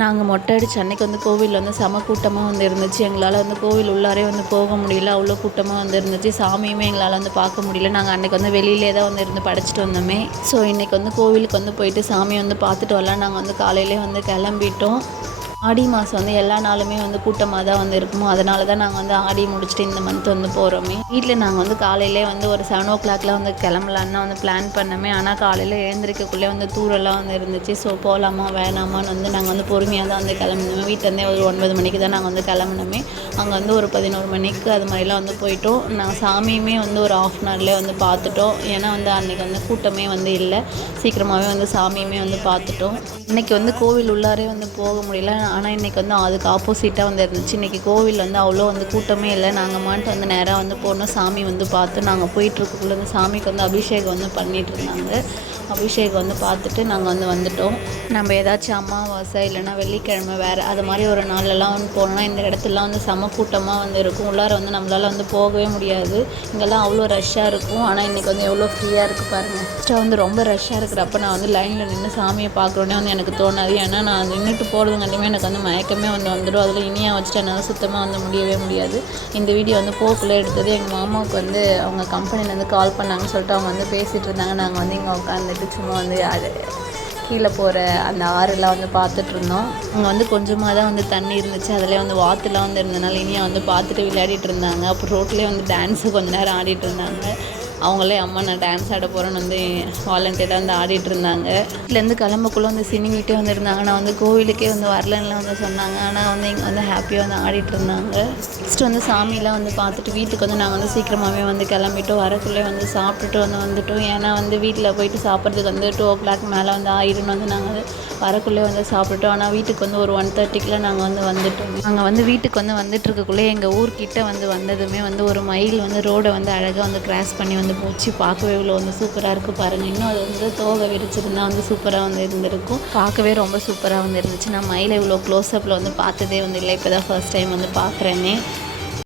நாங்கள் மொட்டை அடிச்ச அன்னைக்கு வந்து கோவிலில் வந்து செம கூட்டமாக வந்து இருந்துச்சு. எங்களால் வந்து கோவில் உள்ளாரே வந்து போக முடியல. அவ்வளோ கூட்டமாக வந்து இருந்துச்சு. சாமியுமே எங்களால் வந்து பார்க்க முடியல. நாங்கள் அன்றைக்கி வந்து வெளியிலே தான் வந்து இருந்து படிச்சுட்டு வந்தோமே. ஸோ இன்றைக்கி வந்து கோவிலுக்கு வந்து போயிட்டு சாமியை வந்து பார்த்துட்டு வரலாம். நாங்கள் வந்து காலையிலே வந்து கிளம்பிட்டோம். ஆடி மாதம் வந்து எல்லா நாளுமே வந்து கூட்டமாக தான் வந்து இருக்குமோ, அதனால தான் நாங்கள் வந்து ஆடி முடிச்சுட்டு இந்த மந்த் வந்து போகிறோமே. வீட்டில் நாங்கள் வந்து காலையிலே வந்து ஒரு 7 o'clock வந்து கிளம்பலான்னு தான் வந்து பிளான் பண்ணோமே. ஆனால் காலையில் எழுந்திரிக்கக்குள்ளே வந்து தூரெல்லாம் வந்து இருந்துச்சு. ஸோ போகலாமா வேணாமான்னு வந்து நாங்கள் வந்து பொறுமையாக தான் வந்து கிளம்புனோமே. வீட்டிலேருந்தே ஒரு 9 மணிக்கு தான் நாங்கள் வந்து கிளம்புனோமே. அங்கே வந்து ஒரு 11 மணிக்கு அது மாதிரிலாம் வந்து போயிட்டோம். நாங்கள் சாமியுமே வந்து ஒரு 1/2 hourலேயே வந்து பார்த்துட்டோம். ஏன்னா வந்து அன்றைக்கி வந்து கூட்டமே வந்து இல்லை. சீக்கிரமாகவே வந்து சாமியுமே வந்து பார்த்துட்டோம். இன்றைக்கி வந்து கோவில் உள்ளாரே வந்து போக முடியல. ஆனால் இன்றைக்கி வந்து அதுக்கு ஆப்போசிட்டாக வந்து இருந்துச்சு. இன்றைக்கி கோவில் வந்து அவ்வளோ வந்து கூட்டமே இல்லை. நாங்கள் மாட்டு வந்து நேராக வந்து போனோம். சாமி வந்து பார்த்து நாங்கள் போயிட்டுருக்குள்ளே வந்து சாமிக்கு வந்து அபிஷேகம் வந்து பண்ணிகிட்டு இருந்தாங்க. அபிஷேகம் வந்து பார்த்துட்டு நாங்கள் வந்து வந்துட்டோம். நம்ம ஏதாச்சும் அமாவாசை இல்லைனா வெள்ளிக்கிழமை வேறு அது மாதிரி ஒரு நாள்லலாம் வந்து போனோம்னா இந்த இடத்துலலாம் வந்து செம கூட்டமாக வந்து இருக்கும். உள்ளார வந்து நம்மளால் வந்து போகவே முடியாது. இங்கெல்லாம் அவ்வளோ ரஷ்ஷாக இருக்கும். ஆனால் இன்றைக்கி வந்து எவ்வளோ ஃப்ரீயாக இருக்குது பாருங்கள். ஃபஸ்ட்டாக வந்து ரொம்ப ரஷ்ஷாக இருக்கிறப்ப நான் வந்து லைனில் நின்று சாமியை பார்க்குறோன்னே வந்து எனக்கு தோணாது. ஏன்னா நான் நின்றுட்டு போகிறதுங்காட்டியுமே எனக்கு வந்து மயக்கமே வந்து வந்துடும். அதில் இனியாக வச்சுட்டு என்னால் சுத்தமாக வந்து முடியவே முடியாது. இந்த வீடியோ வந்து போக்குள்ளே எடுத்தது எங்கள் மாமாவுக்கு வந்து அவங்க கம்பெனிலேருந்து கால் பண்ணாங்கன்னு சொல்லிட்டு அவங்க வந்து பேசிகிட்டு இருந்தாங்க. நாங்கள் வந்து இங்கே உட்காந்துட்டு சும்மா வந்து கீழே போகிற அந்த ஆறுலாம் வந்து பார்த்துட்ருந்தோம். அங்கே வந்து கொஞ்சமாக தான் வந்து தண்ணி இருந்துச்சு. அதில் வந்து வாத்துலாம் வந்து இருந்தனால இனியாக வந்து பார்த்துட்டு விளையாடிட்டு இருந்தாங்க. அப்புறம் ரோட்லேயே வந்து டான்ஸு கொஞ்ச நேரம் ஆடிட்டு இருந்தாங்க. அவங்களே அம்மா நான் டான்ஸ் ஆட போகிறேன்னு வந்து வாலண்டியராக வந்து ஆடிட்டு இருந்தாங்க. இதுலேருந்து கிளம்பக்குள்ளே வந்து சினிங்கிட்டே வந்து இருந்தாங்க. நான் வந்து கோவிலுக்கே வந்து வரலன்னு வந்து சொன்னாங்க. ஆனால் வந்து இங்கே வந்து ஹாப்பியாக வந்து ஆடிட்டு இருந்தாங்க. நெக்ஸ்ட் வந்து சாமியெலாம் வந்து பார்த்துட்டு வீட்டுக்கு வந்து நாங்கள் வந்து சீக்கிரமாகவே வந்து கிளம்பிட்டோம். வரக்குள்ளே வந்து சாப்பிட்டுட்டு வந்துட்டோம். ஏன்னா வந்து வீட்டில் போயிட்டு சாப்பிட்றதுக்கு வந்து 2 o'clock மேலே வந்து ஆயிடும்னு வந்து நாங்கள் வரக்குள்ளே வந்து சாப்பிட்டுட்டோம். ஆனால் வீட்டுக்கு வந்து ஒரு 1:30க்குலாம் நாங்கள் வந்து வந்துட்டோம். நாங்கள் வந்து வீட்டுக்கு வந்து வந்துட்டுருக்கக்குள்ளே எங்கள் ஊர்கிட்ட வந்து வந்ததுமே வந்து ஒரு மயில் வந்து ரோடை வந்து அழகாக வந்து கிராஸ் பண்ணி வந்து போச்சு. பார்க்கவே இவ்வளோ வந்து சூப்பராக இருக்குது பாருங்கள். இன்னும் அது வந்து தோகை விரிச்சிருந்தா வந்து சூப்பராக வந்து இருந்திருக்கும். பார்க்கவே ரொம்ப சூப்பராக வந்து இருந்துச்சு. நான் மயிலை இவ்வளோ க்ளோஸ்அப்பில் வந்து பார்த்ததே வந்து இல்லை. இப்போ தான் ஃபர்ஸ்ட் டைம் வந்து பார்க்குறேனே.